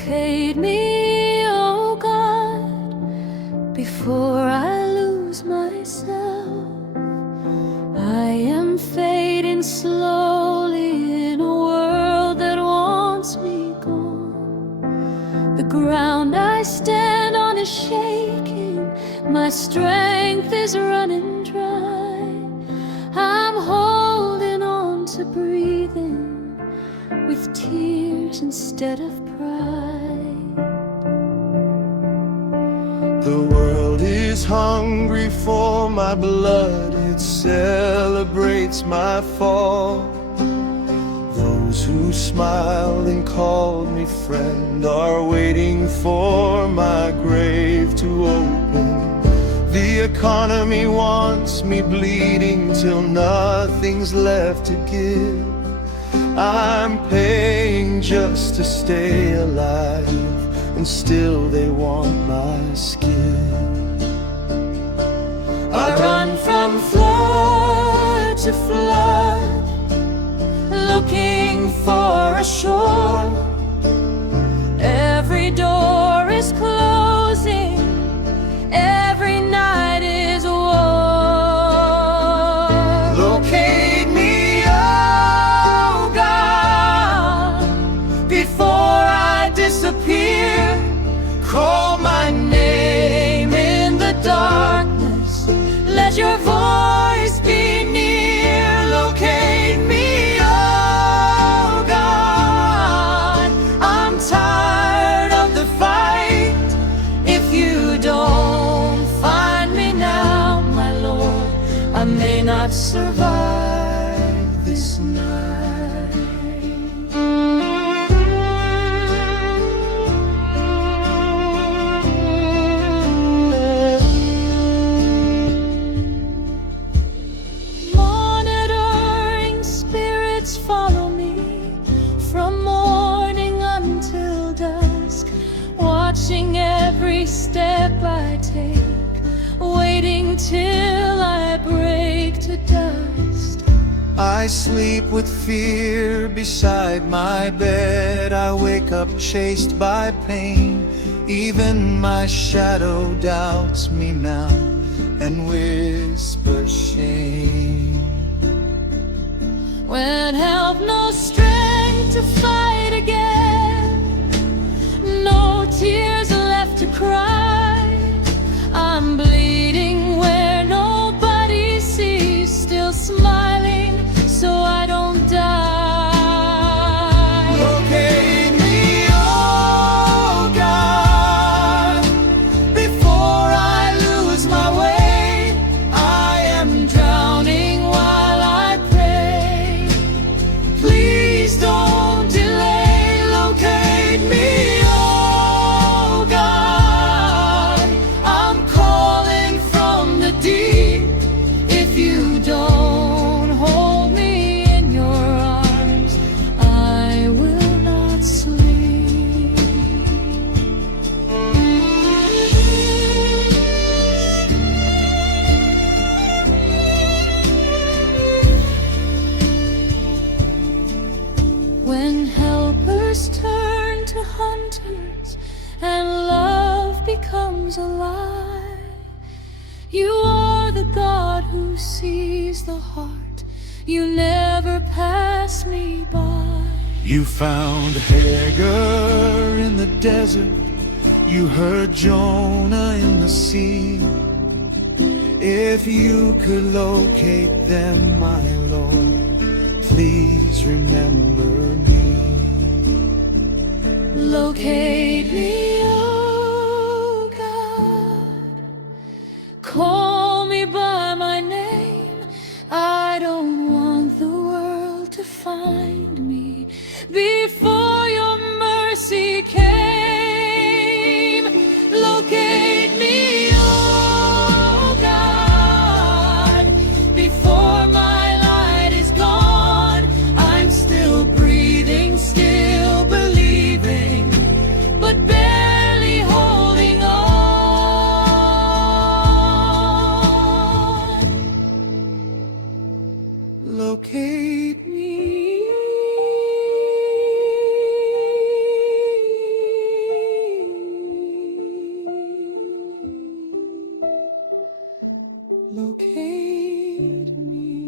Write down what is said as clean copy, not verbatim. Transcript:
Locate me, oh God, before I lose myself. I am fading slowly in a world that wants me gone. The ground I stand on is shaking, my strength is running dry. I'm holding on to breathing with tears instead of pride. The world is hungry for my blood, it celebrates my fall. Those who smiled and called me friend are waiting for my grave to open. The economy wants me bleeding till nothing's left to give. I'm paying just to stay alive, and still they want my skin. I run from flood to flood, looking for a shore. Every door is closing, every night is war. Locate me, oh God, before I disappear. Call my name in the darkness, let your voice be near. Locate me, oh God, I'm tired of the fight. If you don't find me now, my Lord, I may not survive this night. Monitoring spirits follow me from morning until dusk, watching every step I take, waiting till I break to dust. I sleep with fear beside my bed, I wake up chased by pain. Even my shadow doubts me now and whispers shame. When help no strength to fight again, no tears left to cry, I'm bleeding where nobody sees, still smiling so I don't die. Locate me, oh God, before I lose my way. I am drowning while I pray. Please don't delay. Locate me, oh God, I'm calling from the deep. If you don't hold me in your arms, I will not sleep. When helpers turn to hunters and love becomes a lie, you are the God who sees the heart, you never pass me by. You found Hagar in the desert, you heard Jonah in the sea. If you could locate them, my Lord, please remember me. Locate me, oh God, call me by my name. I don't want the world to find me before your mercy came. Locate me, oh God, before my light is gone. I'm still breathing, still believing, but barely holding on. locate me.